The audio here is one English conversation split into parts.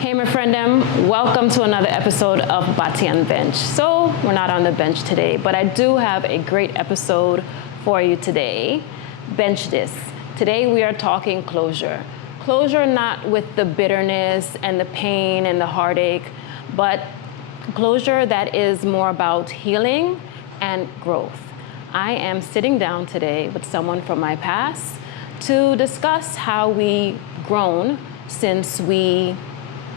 Hey my friendem, welcome to another episode of Bati on the Bench. So we're not on the bench today, but I do have a great episode for you today. Bench this. Today we are talking closure. Closure not with the bitterness and the pain and the heartache, but closure that is more about healing and growth. I am sitting down today with someone from my past to discuss how we grown since we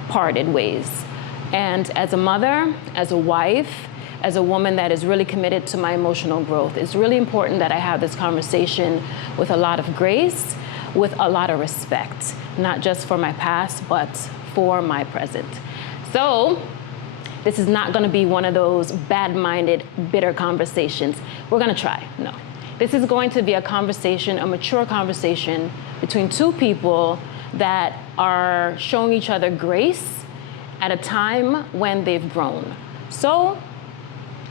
parted ways. And as a mother, as a wife, as a woman that is really committed to my emotional growth, it's really important that I have this conversation with a lot of grace, with a lot of respect, not just for my past, but for my present. So this is not gonna be one of those bad-minded, bitter conversations. We're gonna try, no. This is going to be a conversation, a mature conversation between two people that are showing each other grace at a time when they've grown. So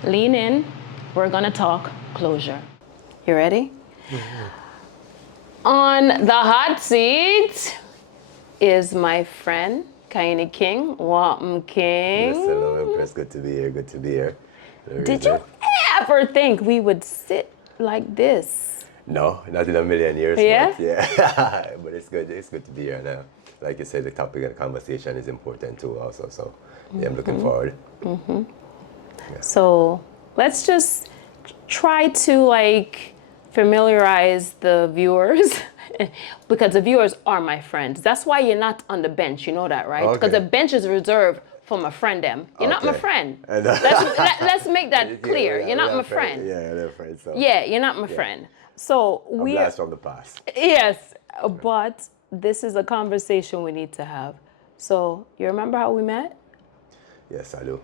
lean in, we're gonna talk closure. You ready? Mm-hmm. On the hot seat is my friend, Kaini King. Welcome, King. Yes, hello, Empress. Good to be here. Good to be here. Did you ever think we would sit like this? No, not in a million years. Yeah? But, yeah. But it's good. It's good to be here now. Like you said, the topic of the conversation is important too also. So yeah, I'm looking forward. Mm-hmm. Yeah. So let's just try to familiarize the viewers because the viewers are my friends. That's why you're not on the bench. You know that, right? Okay. Because the bench is reserved for my friend them. You're not my friend. Let's make that clear. You're not my friend. Yeah, they're friends. So. Yeah, you're not my friend. So a blast from the past. Yes, but this is a conversation we need to have. So you remember how we met? Yes, I do.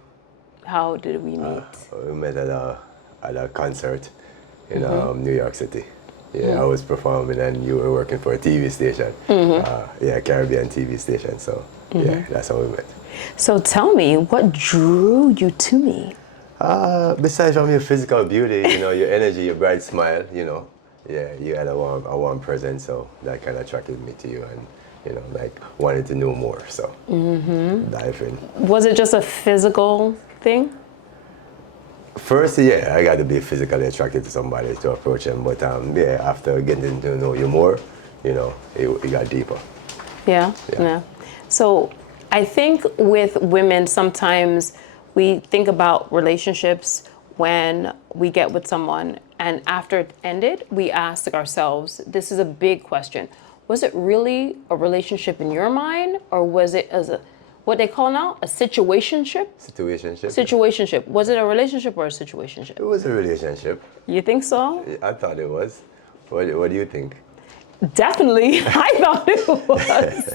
How did we meet? We met at a concert in New York City. Yeah, I was performing and you were working for a TV station. Caribbean TV station. So yeah, that's how we met. So tell me, what drew you to me? Besides from your physical beauty, your energy, your bright smile, yeah, you had a warm presence, so that kind of attracted me to you, and wanted to know more. So dive in. Was it just a physical thing? First, yeah, I got to be physically attracted to somebody to approach them, but after getting to know you more, it got deeper. Yeah. So I think with women, sometimes we think about relationships when we get with someone, and after it ended, we ask ourselves, this is a big question. Was it really a relationship in your mind, or was it what they call now, a situationship? Situationship. Was it a relationship or a situationship? It was a relationship. You think so? I thought it was. What do you think? Definitely, I thought it was,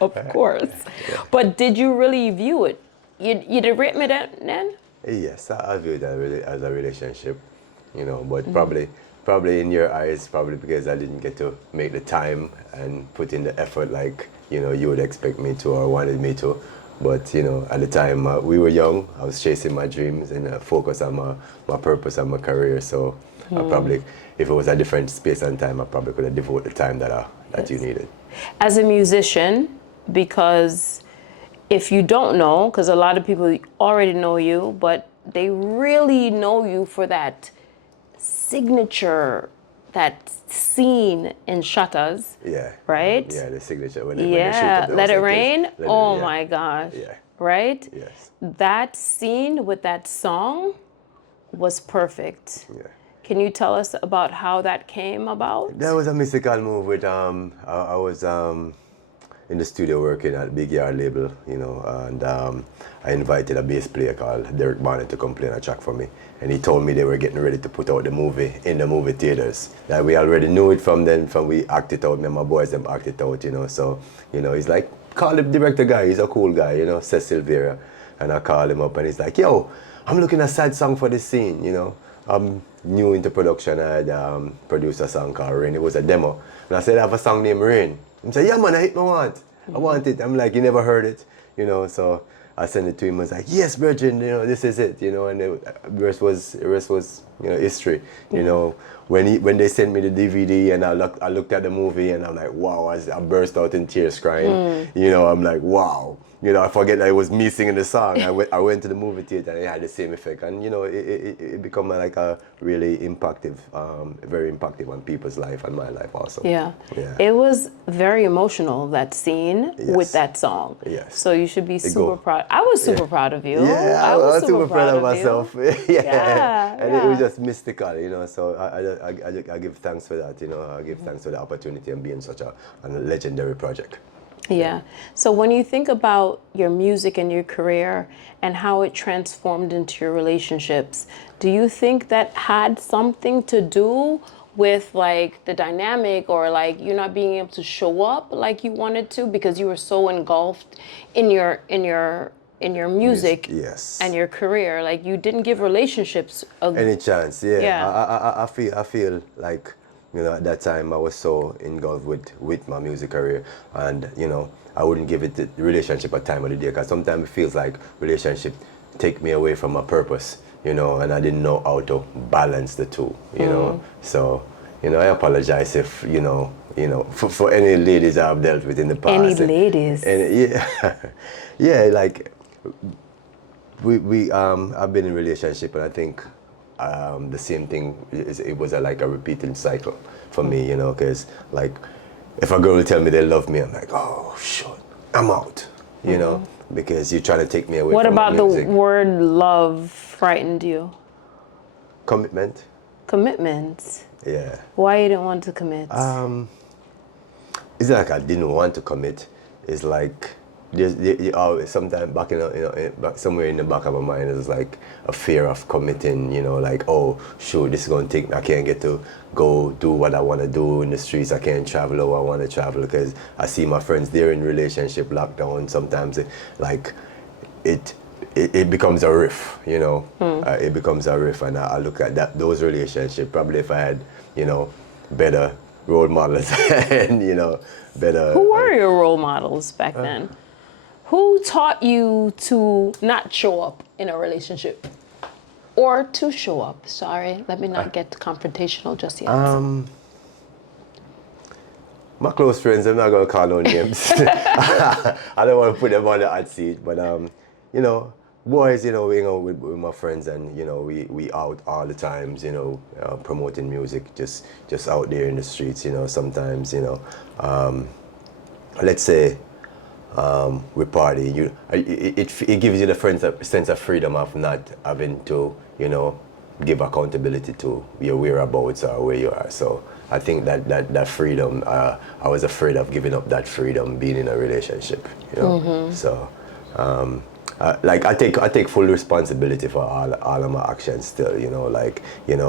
of course. But did you really view it? You did rate me then? Yes, I viewed that as a relationship, but probably in your eyes, probably because I didn't get to make the time and put in the effort like, you would expect me to or wanted me to. But, at the time, we were young. I was chasing my dreams and focus on my purpose and my career. So I probably, if it was a different space and time, I probably could have devoted the time that you needed. As a musician, because if you don't know, because a lot of people already know you, but they really know you for that signature, that scene in Shutters. Yeah. Right? Yeah, the signature. When Let It Rain. Oh my gosh. Yeah. Right? Yes. That scene with that song was perfect. Yeah. Can you tell us about how that came about? That was a mystical move with, I was in the studio working at Big Yard label, and I invited a bass player called Derek Barnett to come play on a track for me. And he told me they were getting ready to put out the movie in the movie theaters. That we already knew it from we act it out, me and my boys them act it out, So, he's like, call the director guy, he's a cool guy, Cecil Vera. And I called him up and he's like, yo, I'm looking at a sad song for this scene, I'm new into production. I had produced a song called Rain. It was a demo. And I said, I have a song named Rain. He said, yeah man, I want it. I'm like, you never heard it, so I sent it to him. I was like, yes, Virgin, this is it, and the rest was history, When they sent me the DVD and I looked at the movie and I'm like, wow, I burst out in tears crying, I'm like, wow, I forget that it was me singing the song. I went to the movie theater and it had the same effect. And, it become like a really very impactful on people's life and my life also. Yeah. Yeah. It was very emotional, that scene with Yes. that song. Yes. So you should be super go. proud. I was super proud of you. Yeah, I was super proud of myself. Yeah. Yeah, And yeah. it was just mystical, so I give thanks for that, I give thanks for the opportunity and being such a legendary project. Yeah. So when you think about your music and your career and how it transformed into your relationships, do you think that had something to do with like the dynamic, or like you not being able to show up like you wanted to because you were so engulfed in your music Yes. and your career? Like you didn't give relationships Any chance? Yeah. Yeah. I feel like, at that time I was so engulfed with my music career, and I wouldn't give it the relationship a time of the day, because sometimes it feels like relationship take me away from my purpose, and I didn't know how to balance the two, So, I apologize if, for any ladies I've dealt with in the past. Any ladies? And yeah, yeah, like I've been in relationship, and I think the same thing it was like a repeating cycle for me, because like if a girl will tell me they love me, I'm like, oh shit, I'm out, because you're trying to take me away What from my about the music. word love frightened you? Commitment. Commitments. Yeah. Why you didn't want to commit? It's not like I didn't want to commit. It's like sometimes back back somewhere in the back of my mind is like a fear of committing. Like, oh shoot, this is gonna take me. I can't get to go do what I want to do in the streets. I can't travel how I want to travel, because I see my friends, they're in relationship lockdown. Sometimes it becomes a riff. It becomes a riff, and I look at those relationships. Probably if I had better role models and better. Who were your role models back then? Who taught you to not show up in a relationship? Or to show up? Sorry, let me not get confrontational just yet. My close friends, I'm not gonna call no names. I don't want to put them on the hot seat, but boys, we hang out with my friends, and we out all the times, promoting music, just out there in the streets, sometimes, let's say we party, it gives you the sense of freedom of not having to, give accountability to your whereabouts or where you are. So I think that freedom, I was afraid of giving up that freedom being in a relationship, So like I take full responsibility for all of my actions still,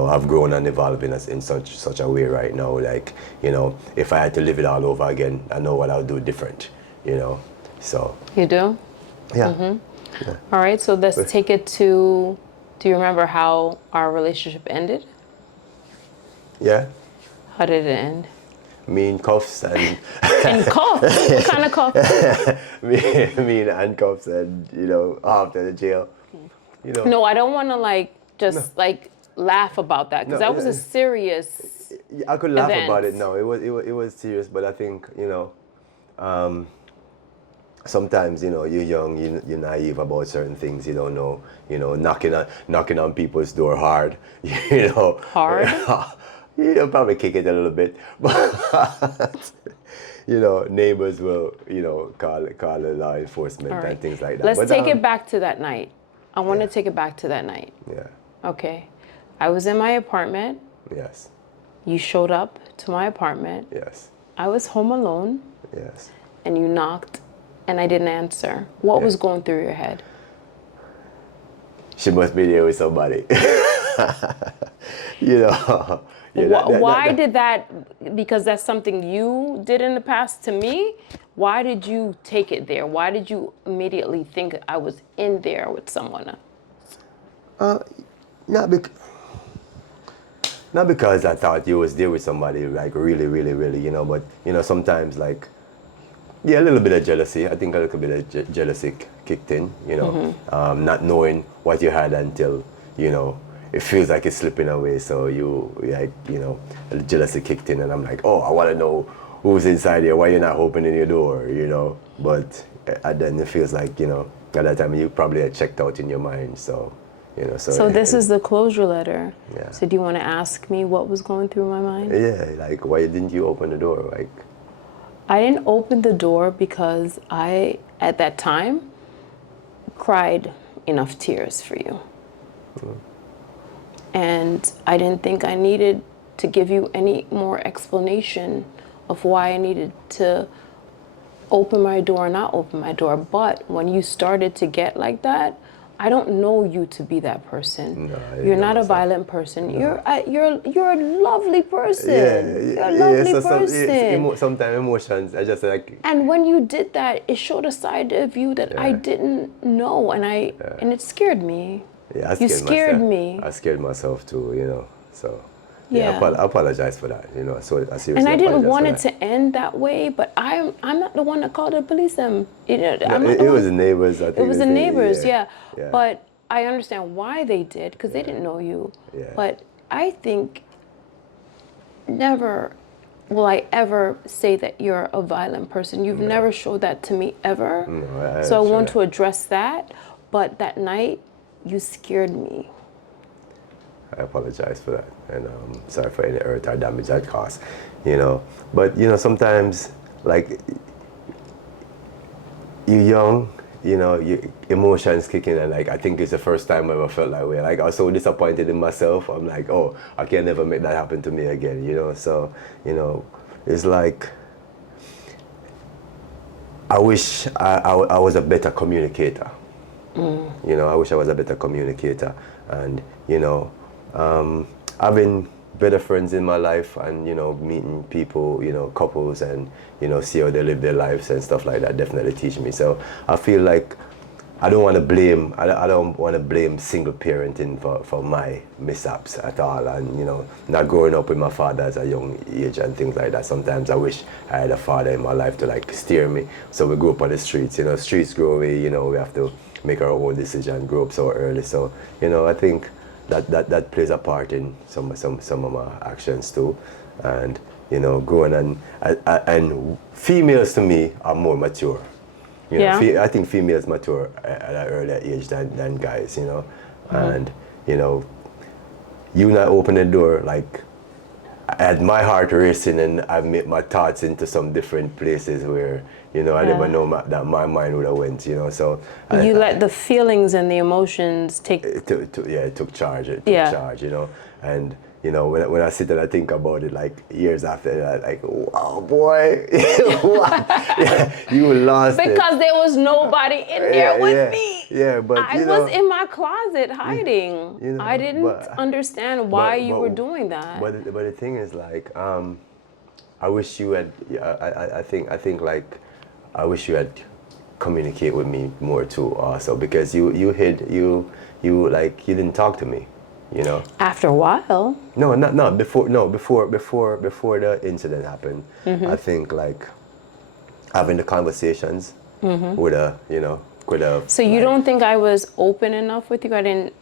I've grown and evolved in such a way right now, like, if I had to live it all over again, I know what I would do different, so. You do? Yeah. Yeah. All right, so let's take it to, do you remember how our relationship ended? Yeah. How did it end? Me in cuffs and In cuffs? What kind of cuffs? me in handcuffs and after the jail. No, I don't want to just laugh about that, because No, that was a serious. I could laugh event. about it. No, it was serious, but I think sometimes you're young, you're naive about certain things. You don't know. Knocking on people's door hard. Hard? Probably kick it a little bit, but neighbors will call the law enforcement All right. and things like that. Let's But, take it back to that night. I want to yeah. take it back to that night. Yeah. Okay. I was in my apartment. Yes. You showed up to my apartment. Yes. I was home alone. Yes. And you knocked, and I didn't answer. What was going through your head? She must be there with somebody. Why did that? Because that's something you did in the past to me. Why did you take it there? Why did you immediately think I was in there with someone? Not because I thought you was there with somebody, like really, really, really, but sometimes a little bit of jealousy. I think a little bit of jealousy kicked in, not knowing what you had until, it feels like it's slipping away. So jealousy kicked in, and I'm like, oh, I want to know who's inside here. Why you're not opening your door, But then it feels like, at that time you probably had checked out in your mind. So, So this is the closure letter. Yeah. So do you want to ask me what was going through my mind? Yeah, like, why didn't you open the door? Like, I didn't open the door because I, at that time, cried enough tears for you. And I didn't think I needed to give you any more explanation of why I needed to open my door or not open my door. But when you started to get like that, I don't know you to be that person. No, I You're know not a myself. violent person. No. You're a lovely person. You're a lovely person. Sometimes emotions are just like. And when you did that, it showed a side of you that I didn't know, and and it scared me. Yeah, You scared me. I scared myself too, so. Yeah. I apologize for that, So I seriously And I didn't apologize want for it to end that way, but I'm not the one that called the police. I'm not it the was one. the neighbors. I think It was the neighbors, yeah. Yeah. But I understand why they did, because they didn't know you. Yeah. But I think never will I ever say that you're a violent person. You've never showed that to me ever. No, So I want to address that. But that night, you scared me. I apologize for that, and sorry for any hurt or damage I caused, But sometimes, like, you're young, your emotions kick in, and like I think it's the first time I ever felt that way. Like I was so disappointed in myself. I'm like, oh, I can never make that happen to me again, So, it's like I wish I was a better communicator. I wish I was a better communicator, and having better friends in my life, and meeting people, couples, and see how they live their lives and stuff like that definitely teach me. So I feel like I don't want to blame single parenting for my mishaps at all, and not growing up with my father at a young age and things like that. Sometimes I wish I had a father in my life to like steer me. So we grew up on the streets, streets grow away, we have to make our own decision, grow up so early. So I think that plays a part in some of my actions too, and growing and females to me are more mature. I think females mature at an earlier age than guys, and you not open the door, like I had my heart racing, and I made my thoughts into some different places where I never know that my mind would have went, So you let the feelings and the emotions take. It took charge. It took charge, and when I sit and I think about it, like years after that, like, wow, boy, you lost it. Because there was nobody in there with me. Yeah, but I was in my closet hiding. I didn't understand why you were doing that. But the thing is, like, I wish you had. I think like, I wish you had communicate with me more too, also, because you didn't talk to me. After a while. Before the incident happened. I think like having the conversations with a. So you don't think I was open enough with you? I didn't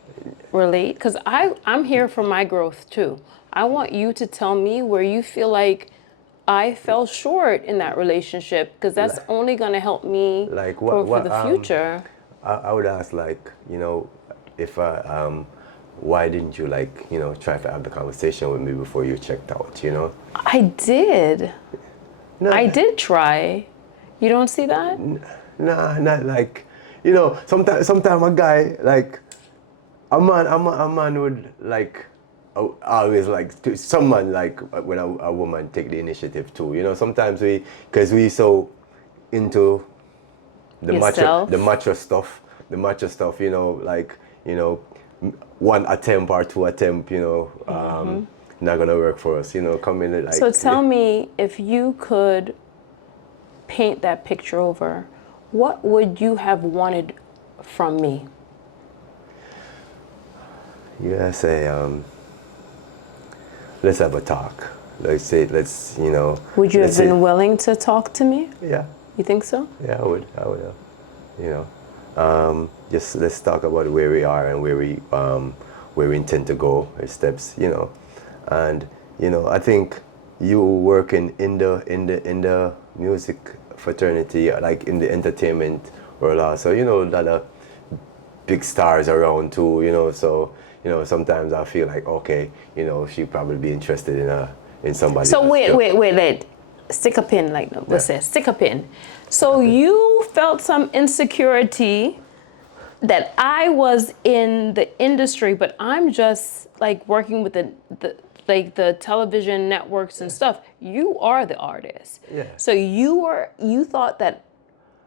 relate? Because I'm here for my growth too. I want you to tell me where you feel like I fell short in that relationship, because that's only going to help me for the future. I would ask, like, if why didn't you try to have the conversation with me before you checked out, I did. No, I did try. You don't see that? Nah, not like, sometimes a guy, like, a man would like always like someone, like when a woman take the initiative too. Sometimes because we so into the macho stuff, like, one attempt or two attempt, not gonna work for us, come in like. So tell me, if you could paint that picture over, what would you have wanted from me? Yeah, say, let's have a talk. Let's, Would you have been willing to talk to me? Yeah. You think so? Yeah, I would have. Just let's talk about where we are and where we intend to go, our steps, and I think you working in the music fraternity, like in the entertainment world also, you know, a lot of big stars around too, you know, so, you know, sometimes I feel like, okay, you know, she'd probably be interested in somebody So else. wait. Stick a pin, like we'll say, stick a pin. So you felt some insecurity that I was in the industry, but I'm just like working with the television networks and stuff. You are the artist. Yeah. So you thought that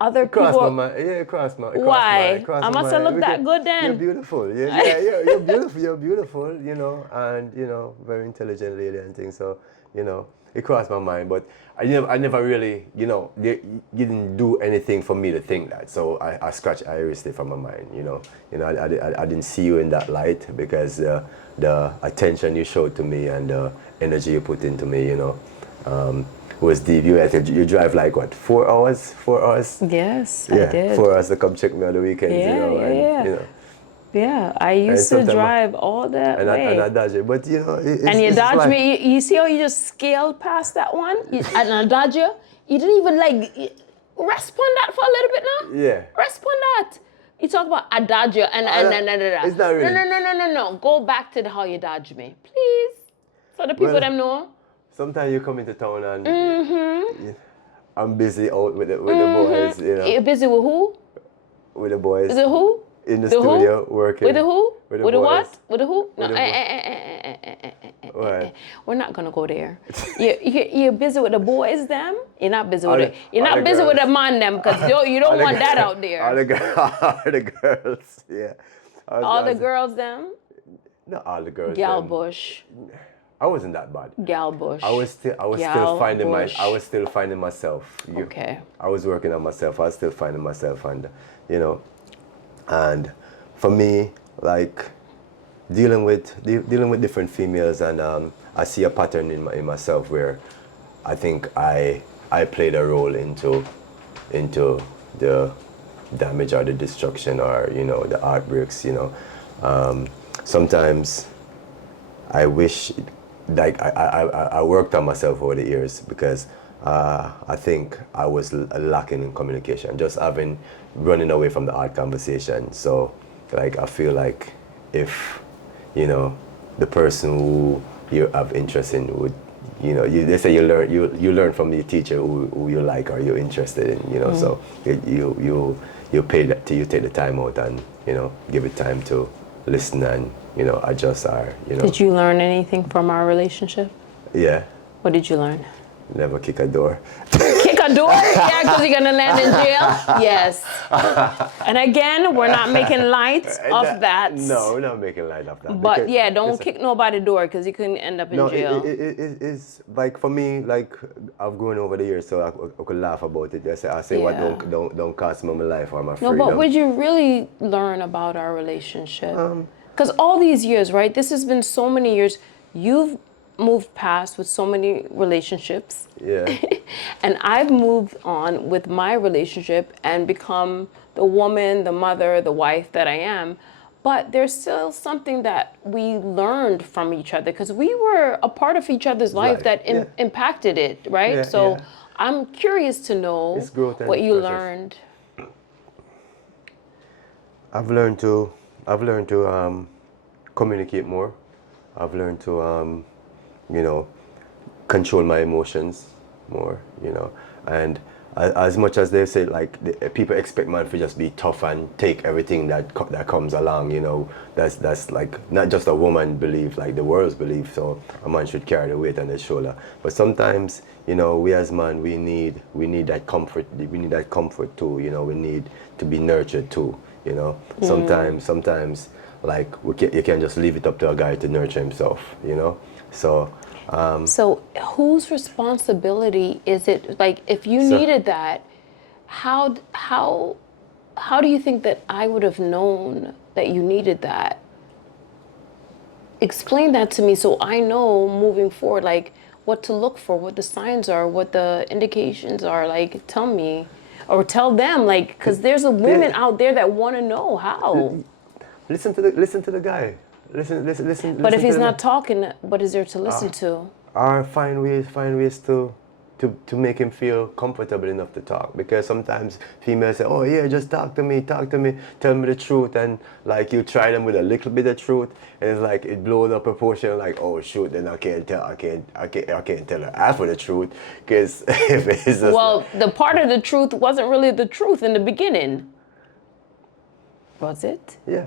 other It crossed my people. mind. Yeah, it crossed my. Why? Crossed I my must have mind. looked that good then. You're beautiful. Yeah, you're beautiful. You're beautiful. You know, and you know, very intelligent lady and things. So, you know, it crossed my mind. But I never really, you know, you didn't do anything for me to think that. So I erased it from my mind. I didn't see you in that light because the attention you showed to me and the energy you put into me, you know. Was deep. You drive like what, 4 hours? 4 hours? Yes, Yeah, I did. 4 hours to come check me on the weekends, you Yeah, know, and yeah. you know. Yeah, I used to sometimes drive all that and way. I dodge it, but you know, And you it's dodged like, me. You see how you just scaled past that one? And I dodged you. You didn't even respond that for a little bit now. Yeah. Respond that. You talk about I dodge you and It's not really. No. Go back to how you dodged me, please. So the people Well, them know. sometimes you come into town and I'm busy out with the boys, you know, You're busy with who? with the boys. Is it who? In the The studio who? working. With the who? With the With the boys. what? With the who? No, With the What? we're not gonna go there. You're busy with the boys, them. You're not busy with All it. You're all not the busy with girls. the man, them, because you don't want that out All there. the girls, yeah. All the girls, them. Not all the girls. Gal them. Bush. I wasn't that bad. Gal Bush. I was still Gal finding Bush. I was still finding myself. Okay. I was working on myself. I was still finding myself, and you know, and for me, like dealing with different females, and I see a pattern in myself where I think I played a role into the damage or the destruction or you know the heartbreaks. You know, sometimes I wish, like I worked on myself over the years because I think I was lacking in communication, just running away from the hard conversation. So like I feel like if you know the person who you have interest in would, you know, they say you learn from the teacher who you like or you're interested in, you know. So you take the time out and you know give it time to listen and you know adjust our, you know. Did you learn anything from our relationship? Yeah. What did you learn? Never kick a door. Kick a door? Yeah, because you're gonna land in jail? Yes. And again, we're not making light of that. No, we're not making light of that. But yeah, don't kick nobody's door because you can end up in jail. It's like for me, like I've grown over the years, so I could laugh about it. I say what don't cost me my life or my freedom. No, but what did you really learn about our relationship? Because all these years, right? This has been so many years. You've moved past with so many relationships. Yeah. And I've moved on with my relationship and become the woman, the mother, the wife that I am. But there's still something that we learned from each other because we were a part of each other's life that impacted it, right? So I'm curious to know what you learned. I've learned to communicate more. I've learned to you know, control my emotions more, you know. And as much as they say, like, people expect man to just be tough and take everything that comes along, you know, that's like not just a woman belief, like the world's belief. So a man should carry the weight on his shoulder. But sometimes, you know, we as men, we need that comfort. We need that comfort too. You know, we need to be nurtured too. You know, sometimes like you can't just leave it up to a guy to nurture himself. You know. So whose responsibility is it? Like, if you needed that, how do you think that I would have known that you needed that? Explain that to me so I know moving forward, like what to look for, what the signs are, what the indications are. Like, tell me, or tell them, like, because there's a women out there that want to know how. Listen to the guy. Listen. But if he's not talking, what is there to listen to? Or find ways to to make him feel comfortable enough to talk. Because sometimes females say, oh yeah, just talk to me, tell me the truth, and like you try them with a little bit of truth, and it's like it blows up proportion, like, oh shoot, then I can't tell her half of the truth, because if it's just Well, the part of the truth wasn't really the truth in the beginning. Was it? yeah,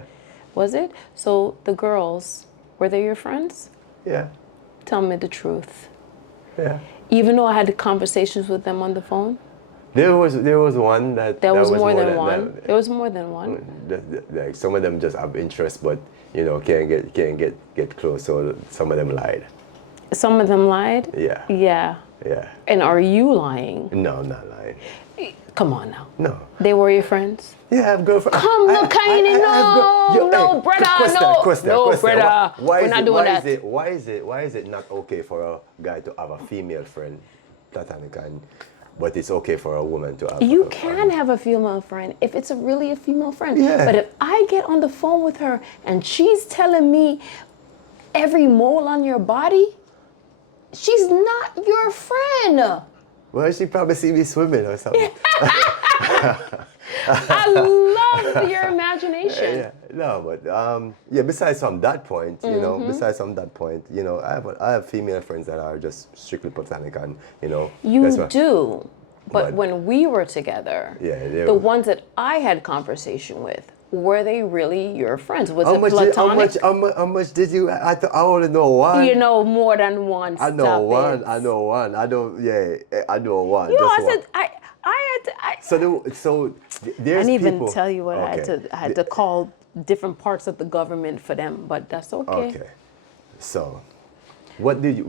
Was it? So the girls, were they your friends? yeah, Tell me the truth. yeah. Even though I had conversations with them on the phone? There was one that There was more than that- one. that- There was more than one. like some of them just have interest, but can't get close. So some of them lied. Some of them lied? Yeah, Yeah. yeah. And are you lying? No, I'm not lying. Come on now. No. They were your friends? Yeah, I have girlfriends. Come, look, no, brother, no, brother. We're not doing that. Why is it not okay for a guy to have a female friend, platonic, but it's okay for a woman to have? You can have a female friend if it's really a female friend. Yeah. But if I get on the phone with her and she's telling me every mole on your body, she's not your friend. Well, she probably see me swimming or something. I love your imagination. Yeah, no, but besides from that point, I have female friends that are just strictly platonic, and You do. But when we were together, yeah, the ones that I had conversation with, were they really your friends? Was how it much platonic? how much did you? I only know one. You know more than one. I know one. I know one. I don't. Yeah, I know one. You know, just I one. said I had to. So I there's didn't even people. tell you what I had to. I had to call different parts of the government for them, but that's okay. Okay. So, what do you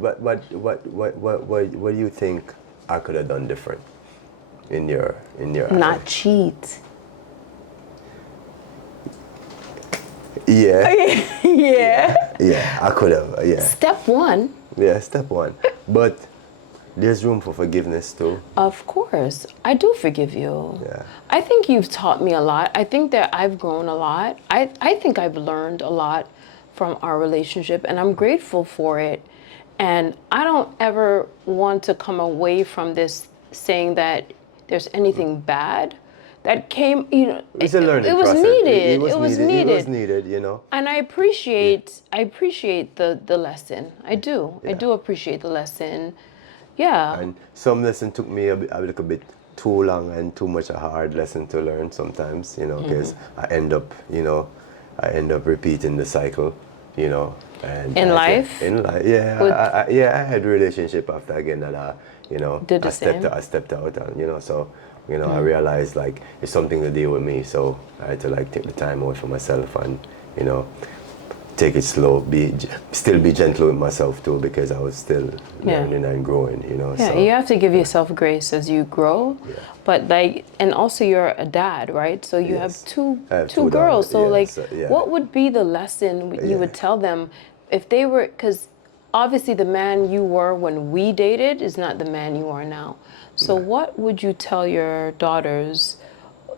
think I could have done different in your Not cheat. Yeah. Yeah. Yeah, I could have. Yeah. Step one. Yeah, step one. But there's room for forgiveness too. Of course, I do forgive you. Yeah. I think you've taught me a lot. I think that I've grown a lot. I think I've learned a lot from our relationship, and I'm grateful for it. And I don't ever want to come away from this saying that there's anything bad that came. It's a learning it was process. Needed. It was needed. And I appreciate the lesson. I do. Yeah. I do appreciate the lesson. Yeah. And some lesson took me a little bit too long and too much a hard lesson to learn sometimes, because I end up repeating the cycle, And In life? In life, yeah. I had a relationship after again that Did the I stepped out, and so I realized like it's something to deal with me, so I had to like take the time out for myself and take it slow, still be gentle with myself too, because I was still learning and growing, Yeah, so. you have to give yourself grace as you grow. Yeah. But and also you're a dad, right? So you have two two girls. daughters, So yeah. what would be the lesson you would tell them if they were, because obviously the man you were when we dated is not the man you are now. So what would you tell your daughters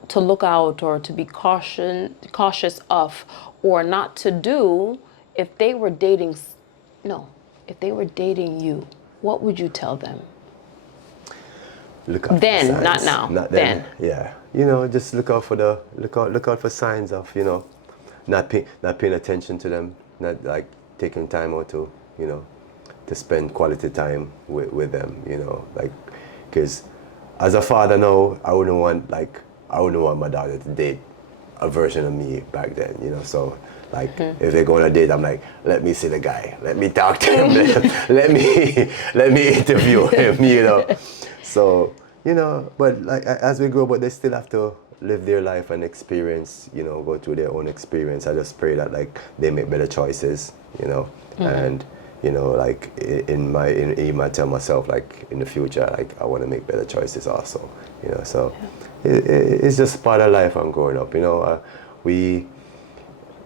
to look out or to be cautious of, or not to do if they were dating you? What would you tell them? Look out Then, for signs. not now. Not Then. Yeah. Just look out for signs of, not paying attention to them, not like taking time out to, to spend quality time with them, like, because as a father now, I wouldn't want my daughter to date a version of me back then, so like if they go on a date, I'm like, let me see the guy, let me talk to him, let me interview him, So, but like as we grow, but they still have to live their life and experience, go through their own experience. I just pray that like they make better choices, and like I tell myself like in the future, like I want to make better choices also, so it's just part of life and growing up,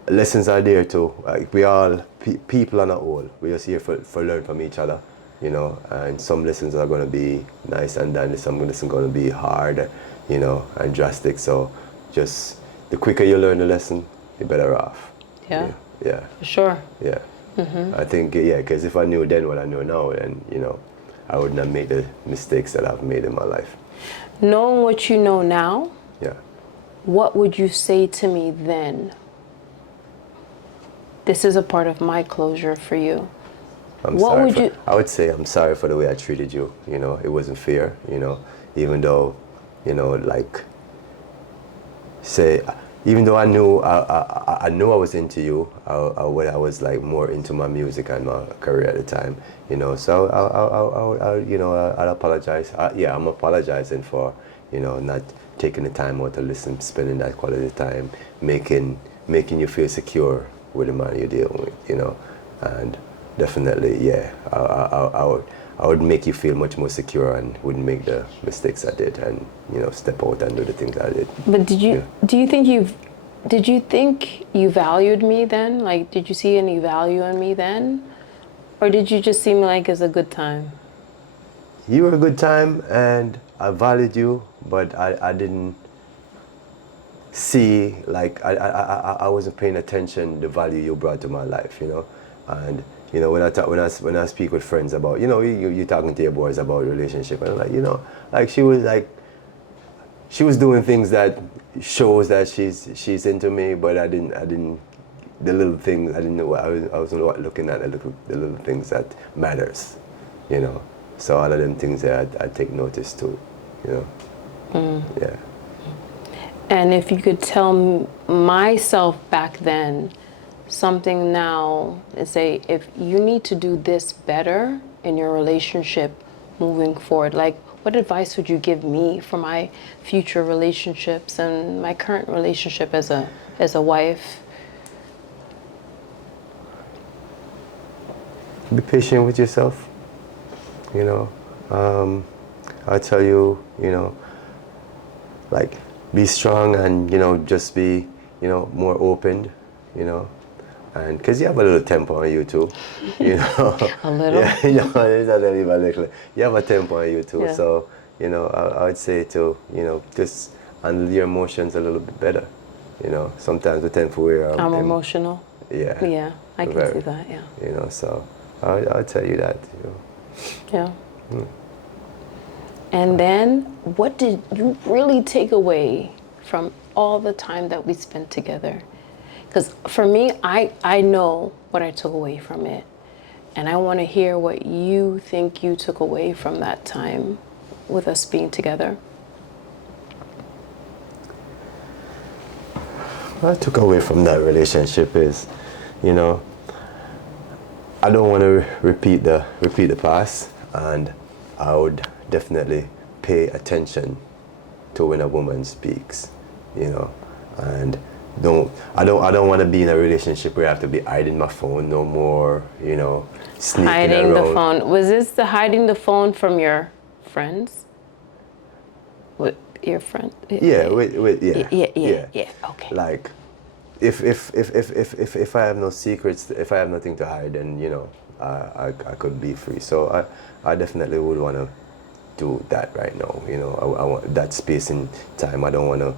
lessons are there too. Like we all people are not old. We're just here for learn from each other, and some lessons are going to be nice and then some lessons are going to be hard, and drastic. So just the quicker you learn the lesson, the better off. Yeah. Yeah. Sure. Yeah. I think, because if I knew then what I know now, then, I would not make the mistakes that I've made in my life. Knowing what you know now, Yeah. what would you say to me then? This is a part of my closure for you. I would say I'm sorry for the way I treated you. You know, it wasn't fair. You know, even though, you know, like, say, even though I knew I was into you, I was like more into my music and my career at the time. You know, so I'll apologize. I'm apologizing for, you know, not taking the time out to listen, spending that quality time, making you feel secure with the man you're dealing with. You know, and definitely, yeah, I would make you feel much more secure and wouldn't make the mistakes I did, and, you know, step out and do the things I did. But did you Yeah. did you think you valued me then? Like, did you see any value in me then? Or did you just see me like as a good time? You were a good time, and I valued you, but I didn't see, like, I wasn't paying attention the value you brought to my life, you know. And, you know, when I speak with friends about, you know, you talking to your boys about relationship, and, like, you know, like, she was doing things that shows that she's into me, but I didn't the little things I didn't know. I was looking at the little things that matters, you know. So all of them things that I take notice to, you know. Yeah. And if you could tell myself back then something now and say, if you need to do this better in your relationship moving forward, like, what advice would you give me for my future relationships and my current relationship as a wife? Be patient with yourself, you know. I tell you, you know, like, be strong, and, you know, just be, you know, more open, you know. And because you have a little temper on you too, you know. A little? Yeah, you know, it's not even a little. You have a temper on you too. Yeah. So, you know, I would say to, you know, just handle your emotions a little bit better. You know, sometimes we tend to wear. I'm emotional. Yeah. Yeah, I can very, see that. Yeah. You know, so I'll tell you that. You know. Yeah. And then, what did you really take away from all the time that we spent together? Because for me, I know what I took away from it. And I want to hear what you think you took away from that time with us being together. What I took away from that relationship is, you know, I don't want to repeat the past, and I would definitely pay attention to when a woman speaks, you know, and I don't want to be in a relationship where I have to be hiding my phone no more, you know, sneaking Hiding around. the phone. Was this the hiding the phone from your friends? With your friend? Yeah, Yeah. Okay. Like, if I have no secrets, if I have nothing to hide, then, you know, I could be free. So I definitely would want to do that right now. You know, I want that space and time. I don't want to.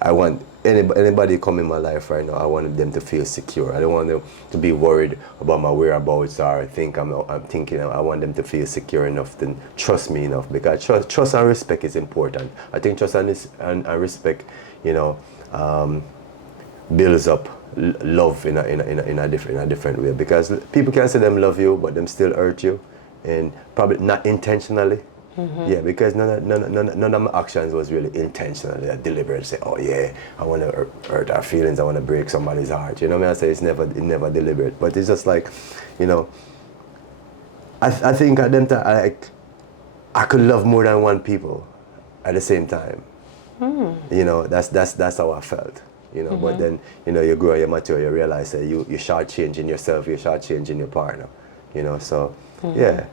I want anybody come in my life right now. I want them to feel secure. I don't want them to be worried about my whereabouts or think I'm thinking. I want them to feel secure enough to trust me enough, because trust and respect is important. I think trust and respect, you know, builds up love in a different way, because people can say them love you but them still hurt you, and probably not intentionally. Yeah, because none of my actions was really intentionally deliberate. Say, oh yeah, I want to hurt our feelings, I want to break somebody's heart. You know what I mean? I say it's never deliberate, but it's just like, you know, I think at them time I could love more than one people at the same time. You know, that's how I felt. You know, but then, you know, you grow, you mature, you realize that you're shortchanging yourself, you're shortchanging your partner. You know, so yeah.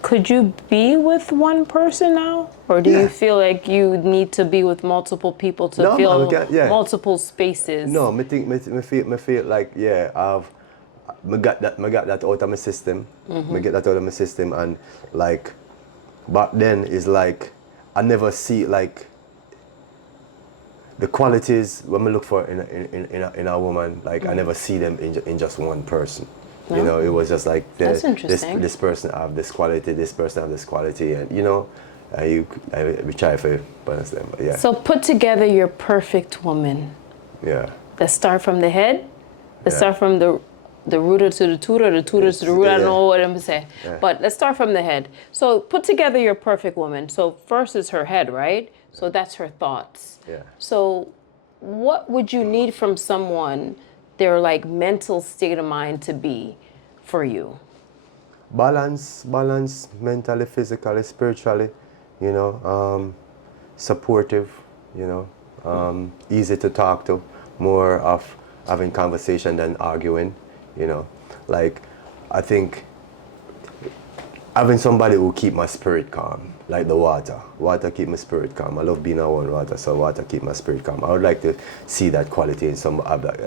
Could you be with one person now? Or do you feel like you need to be with multiple people to feel multiple spaces? No, me feel like, yeah, I got that out of my system. Me get that out of my system, and like back then is like I never see like the qualities when we look for in a woman, like I never see them in just one person. You know, it was just like That's interesting. this person have this quality, this person have this quality, and you know, we try to balance them. But yeah. So put together your perfect woman. Yeah. Let's start from the head. Let's Yeah. start from the rooter to the tutor to the root. I don't know what I'm gonna say. Yeah. But let's start from the head. So put together your perfect woman. So first is her head, right? So that's her thoughts. Yeah. So what would you need from someone, their like mental state of mind to be for you? Balance mentally, physically, spiritually, you know, supportive, you know, easy to talk to, more of having conversation than arguing, you know. Like, I think having somebody who keep my spirit calm, like the water. Water keep my spirit calm. I love being around water, so water keep my spirit calm. I would like to see that quality in somebody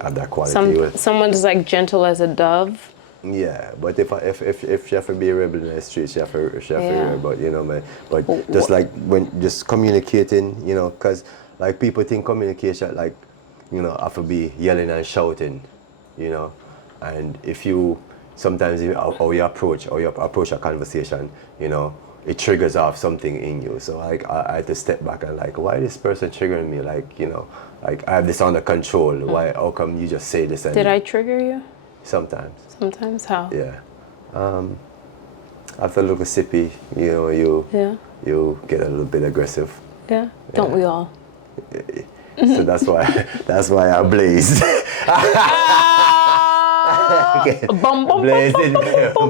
have that quality. Someone is like gentle as a dove. Yeah, but if she have to be a rebel in the street, she have to but you know, man, but just like when just communicating, you know, because like people think communication like, you know, have to be yelling and shouting, you know, and if you sometimes how you approach a conversation, you know, it triggers off something in you. So like I had to step back and like, why this person triggering me? Like, you know, like I have this under control. Why? How come you just say this? And Did I trigger you? Sometimes. Sometimes, how? Yeah. After a little sippy, you know, you get a little bit aggressive. Yeah. Don't we all? So that's why I blazed.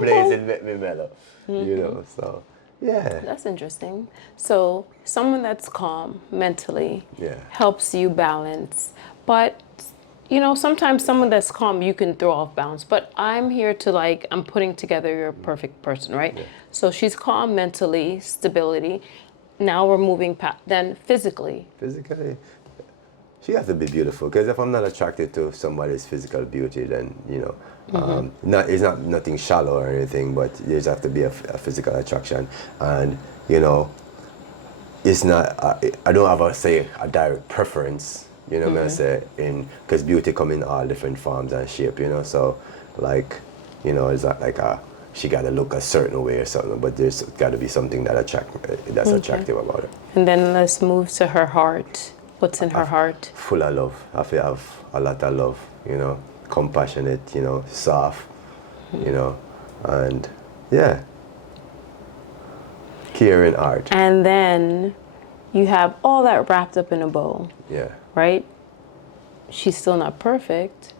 Blazing make me mellow. You know, so yeah. That's interesting. So someone that's calm mentally Yeah. helps you balance. But you know, sometimes someone that's calm you can throw off balance. But I'm here to like, I'm putting together your perfect person, right? Yeah. So she's calm mentally, stability. Now we're moving past, then physically. Physically, she has to be beautiful. Because if I'm not attracted to somebody's physical beauty, then you know, it's not nothing shallow or anything. But there's have to be a physical attraction, and you know, it's not. I don't have a direct preference. You know what I say? Because beauty come in all different forms and shape. You know, so like, you know, it's not like she got to look a certain way or something. But there's got to be something that attractive about her. And then let's move to her heart. What's in her heart? Full of love. I feel have a lot of love, you know, compassionate, you know, soft, you know, and yeah, caring heart. And then you have all that wrapped up in a bow, Yeah. right? She's still not perfect.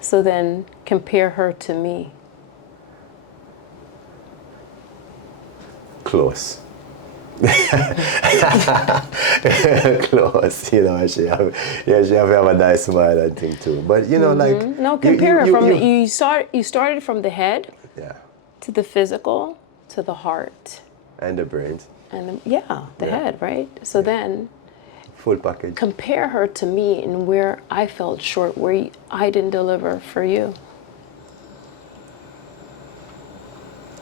So then compare her to me. Close. Close, you know, she have a nice smile and thing too. But you know, like No, compare her you started from the head yeah, to the physical to the heart. and the brains, And the head, right? So then full package. compare her to me and where I felt short, where I didn't deliver for you.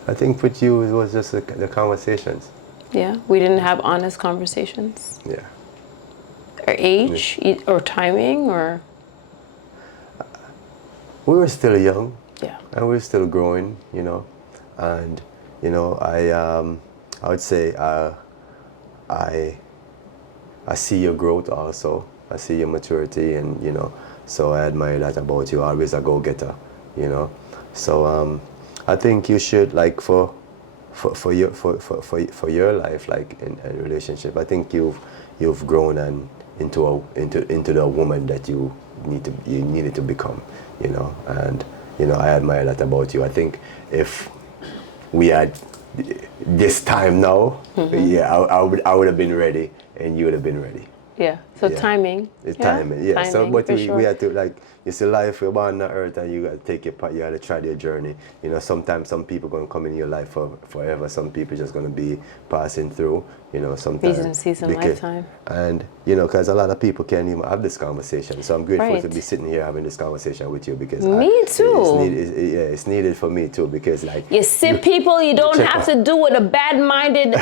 I think with you it was just the conversations. Yeah, we didn't have honest conversations. Yeah. Or age, or timing, or We were still young. yeah. And we're still growing, you know, and you know, I would say I see your growth also. I see your maturity, and you know, so I admire that about you. Always a go-getter, you know. So I think you should like for your life, like in a relationship. I think you've grown and into the woman that you needed to become, you know, and you know, I admire that about you. I think if we had this time now, yeah, I would have been ready, and you would have been ready. Yeah. So Yeah. timing. It's timing, yeah. So, Timing, but for we sure. had to like, it's a life. You're born on earth, and you got to take your part. You got to try your journey. You know, sometimes some people gonna come in your life forever. Some people just gonna be passing through. You know, sometimes Season, lifetime. And you know, because a lot of people can't even have this conversation. So I'm grateful Right. to be sitting here having this conversation with you because Me too. It's needed for me too because like You sit people, you don't have to do with a bad-minded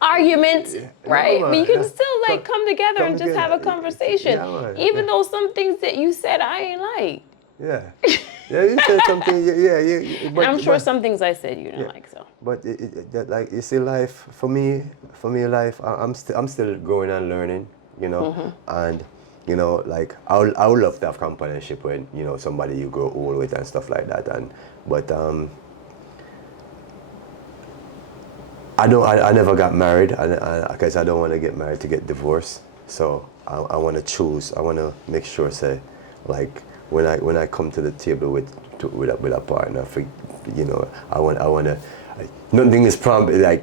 argument, right? No, But you can man. still like come together and just have a conversation. Yeah, man. Even though some things that you said I ain't like. Yeah. Yeah, you said something. And I'm sure some things I said you didn't like. So But that, like you see, life for me, life. I'm still growing and learning, you know, and you know, like I would love to have companionship when you know somebody you grow old with and stuff like that. And but I never got married, and because I don't want to get married to get divorced. So I want to choose. I want to make sure, say, like when I come to the table with a partner, for, you know, I want to. Nothing is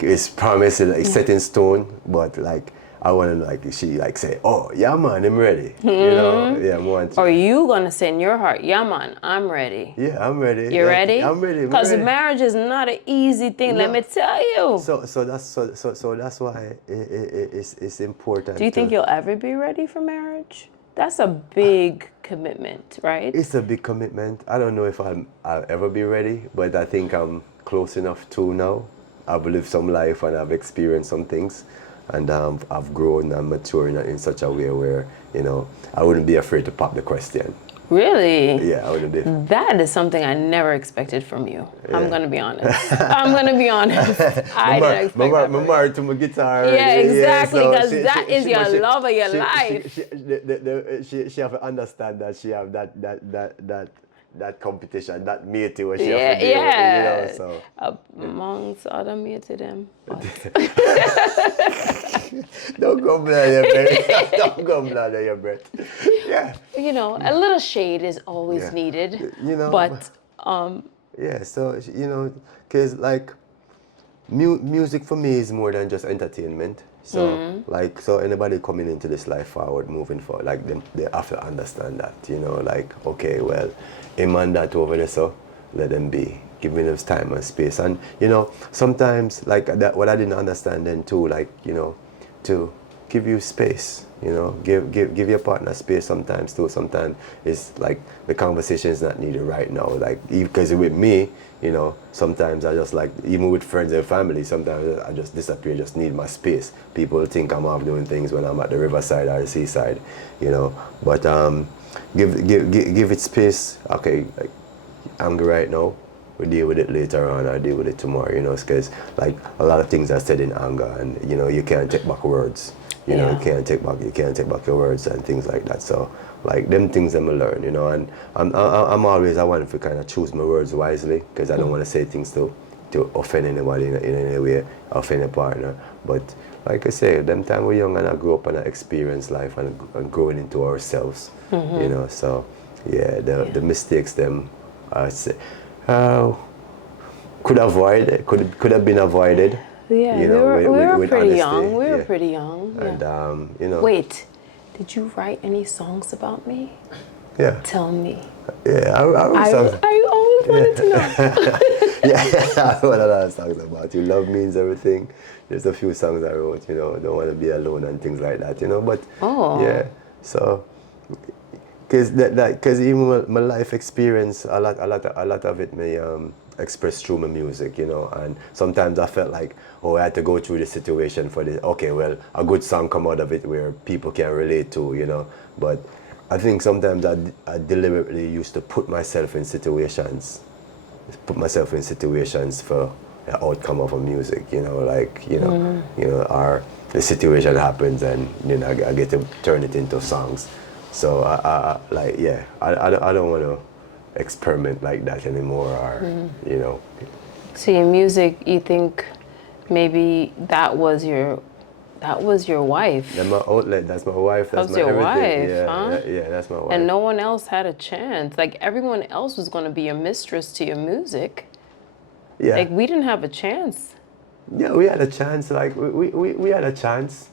is promised, like set in stone, but like I want to like she like say, oh yeah man, I'm ready. You know, yeah, I want to. or you gonna say in your heart, yeah man, I'm ready. Yeah, I'm ready. You Like, ready? I'm ready. I'm Because ready. marriage is not an easy thing, let No. me tell you. So that's why it's Do you important think to. you'll ever be ready for marriage? That's a big commitment, right? It's a big commitment. I don't know if I'll ever be ready, but I think I'm close enough to now. I've lived some life and I've experienced some things, and I've grown and matured in such a way where you know I wouldn't be afraid to pop the question. Really? Yeah, I wouldn't be. That is something I never expected from you. I'm Yeah. gonna be honest. I'm gonna be honest. I didn't expect that I'm from you. married to my guitar Yeah, already. Yeah, exactly, so because that is but your love of your life. she have to understand that she have that competition, that matey where she have to Yeah, deal with, you know. yeah. So Amongst other me to them. But don't go blood your breath. Don't go blood your breath. Yeah, you know, a little shade is always yeah. needed. You know, But yeah. So you know, cause like music for me is more than just entertainment. So like so anybody coming into this life forward, moving forward, like they have to understand that, you know, like okay, well, him and that over there, so let them be. Giving them time and space. And you know, sometimes like that what I didn't understand then too, like, you know, to give you space, you know, give your partner space sometimes too. Sometimes it's like the conversation is not needed right now. Like because with me, you know, sometimes I just like even with friends and family, sometimes I just disappear, just need my space. People think I'm off doing things when I'm at the riverside or the seaside, you know. But give it space. Okay, like angry right now. We deal with it later on. I deal with it tomorrow. You know, because like a lot of things are said in anger, and you know you can't take back words. You know, you can't take back your words and things like that. So like them things I'm learn. You know, and I'm always I want to kind of choose my words wisely because I don't want to say things to offend anybody in any way, offend a partner. But like I say, them time we're young and I grew up and I experienced life and growing into ourselves. You know, so yeah, the mistakes them I say. Could avoid could have been avoided. yeah, You know, we were with pretty honesty. young. We were Yeah. pretty young. Yeah. And you know. Wait, did you write any songs about me? Yeah. Tell me. Yeah. I wrote songs. I always wanted to know. Yeah, I wrote a lot of songs about you. Love means everything. There's a few songs I wrote. You know, don't want to be alone and things like that. You know, but Oh. yeah. So. Cause even my life experience, a lot of it may express through my music, you know. And sometimes I felt like, oh, I had to go through this situation for this. Okay, well, a good song come out of it where people can relate to, you know. But I think sometimes I deliberately used to put myself in situations for the outcome of a music, you know, like or the situation happens and you know I get to turn it into songs. So I like I don't want to experiment like that anymore, or you know. So your music, you think maybe that was your wife. That's my outlet. That's my wife. That's That was my your everything. wife, Yeah, huh? yeah, that's my wife. And no one else had a chance. Like everyone else was going to be a mistress to your music. Yeah, Like we didn't have a chance. yeah, we had a chance. Like we had a chance.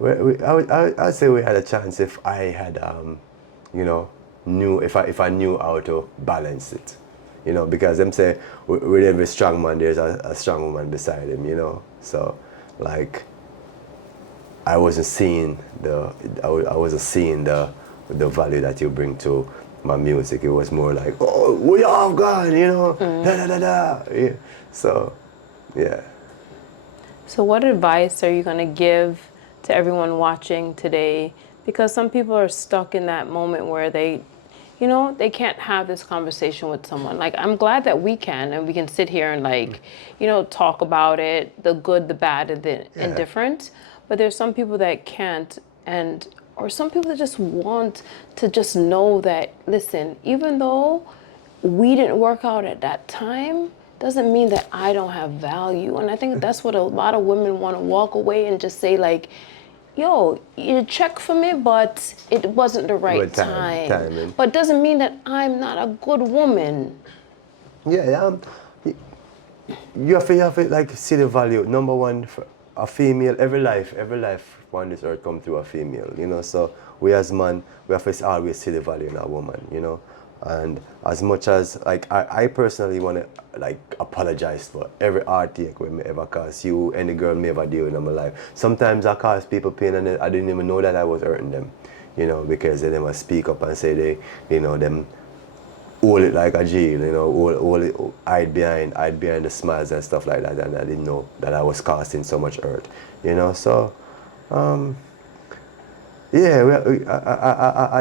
I'd say we had a chance if I had, you know, knew if I knew how to balance it, you know, because them say with every strong man there's a strong woman beside him, you know. So, like, I wasn't seeing I wasn't seeing the value that you bring to my music. It was more like, oh, we all gone, you know, da da da da. Yeah. So, yeah. So what advice are you going to give to everyone watching today Because some people are stuck in that moment where they, they can't have this conversation with someone. Like, I'm glad that we can, and we can sit here and like, talk about it, the good, the bad, and the indifferent. But there's some people that can't, or some people that just want to just know that, listen, even though we didn't work out at that time, doesn't mean that I don't have value. And I think that's what a lot of women want to walk away and just say like, yo, you check for me, but it wasn't the right time. But doesn't mean that I'm not a good woman. Yeah, you have to like see the value. Number one, for a female, every life on this earth come through a female, so we as man, we have to always see the value in a woman, and as much as like I personally want to like apologize for every heartache we may ever cause you, any girl may ever deal with in my life. Sometimes I cause people pain and I didn't even know that I was hurting them, because they never speak up and say them hold it like a jail, hold it, hide behind the smiles and stuff like that, and I didn't know that I was causing so much hurt, so I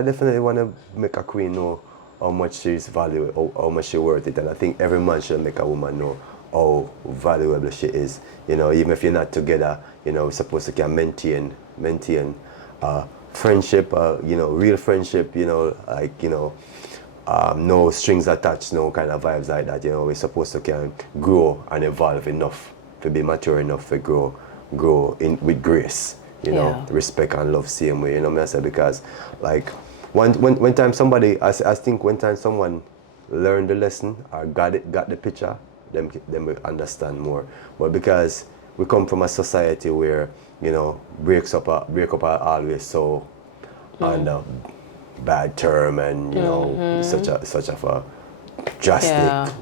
definitely want to make a queen know how much she's valued, how much she's worth it, and I think every man should make a woman know how valuable she is. Even if you're not together, we're supposed to can maintain friendship, real friendship, no strings attached, no kind of vibes like that. We're supposed to can grow and evolve enough to be mature enough to grow in with grace. Respect and love same way. Me I say, because like when time somebody, I think when time someone learned the lesson or got the picture, them will understand more. But because we come from a society where breakup are always so on a bad term, and such a drastic.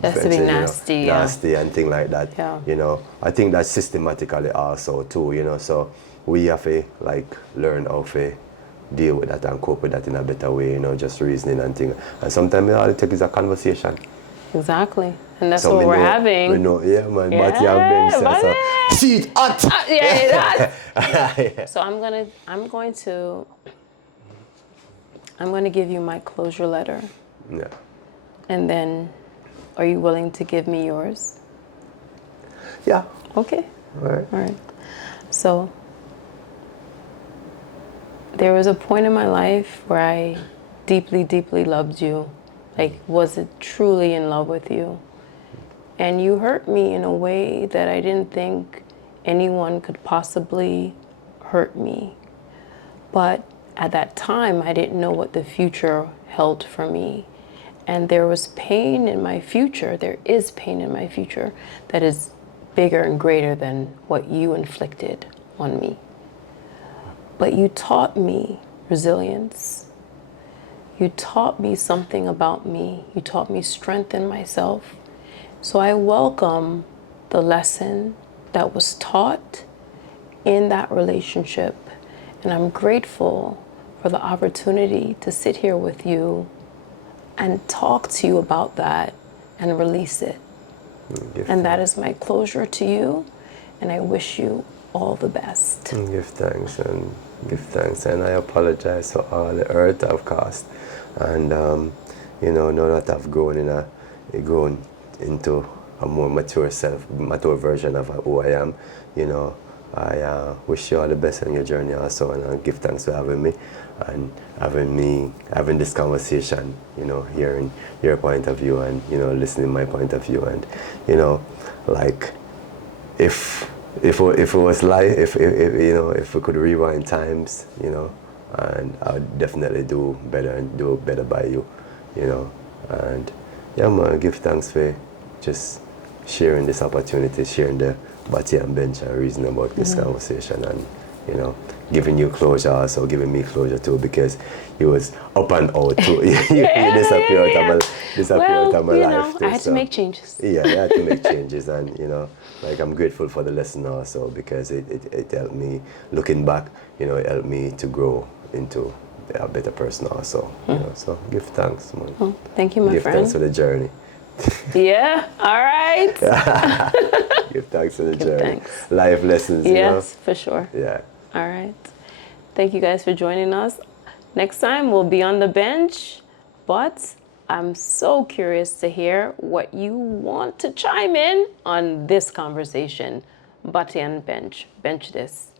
Has to be nasty, nasty and thing like that. I think that's systematically also too. So we have to like learn how to deal with that and cope with that in a better way. Just reasoning and things. And sometimes all it takes is a conversation. Exactly, and that's what we're having. Yeah, man. But you have been so shit hot. So I'm going to give you my closure letter. Yeah. And then, are you willing to give me yours? Yeah. Okay. All right. So, there was a point in my life where I deeply, deeply loved you. Like, was it truly in love with you? And you hurt me in a way that I didn't think anyone could possibly hurt me. But at that time, I didn't know what the future held for me. And there was pain in my future. There is pain in my future that is bigger and greater than what you inflicted on me. But you taught me resilience. You taught me something about me. You taught me strength in myself. So I welcome the lesson that was taught in that relationship. And I'm grateful for the opportunity to sit here with you and talk to you about that and release it. And that is my closure to you, and I wish you all the best. Give thanks, and I apologize for all the hurt I've caused. And now that I've grown into a more mature version of who I am, I wish you all the best in your journey also, and I give thanks for having me and having this conversation, hearing your point of view and, listening my point of view. And, like if it was life, if we could rewind times, and I would definitely do better by you, and yeah, man, give thanks for just sharing this opportunity, sharing the Batty and Bench and reason about this conversation, and giving you closure, also giving me closure too, because you was up and out too. you disappeared out of my life too. I had to make changes. Yeah, I had to make changes, and like I'm grateful for the lesson also, because it helped me, looking back, it helped me to grow into a better person also. So give thanks, man. Thank you, my friend. Give thanks for the journey. Yeah, all right. Give thanks for the journey. Thanks. Life lessons, Yes, for sure. Yeah. All right. Thank you guys for joining us. Next time we'll be on the bench, but I'm so curious to hear what you want to chime in on this conversation. Batian Bench. Bench this.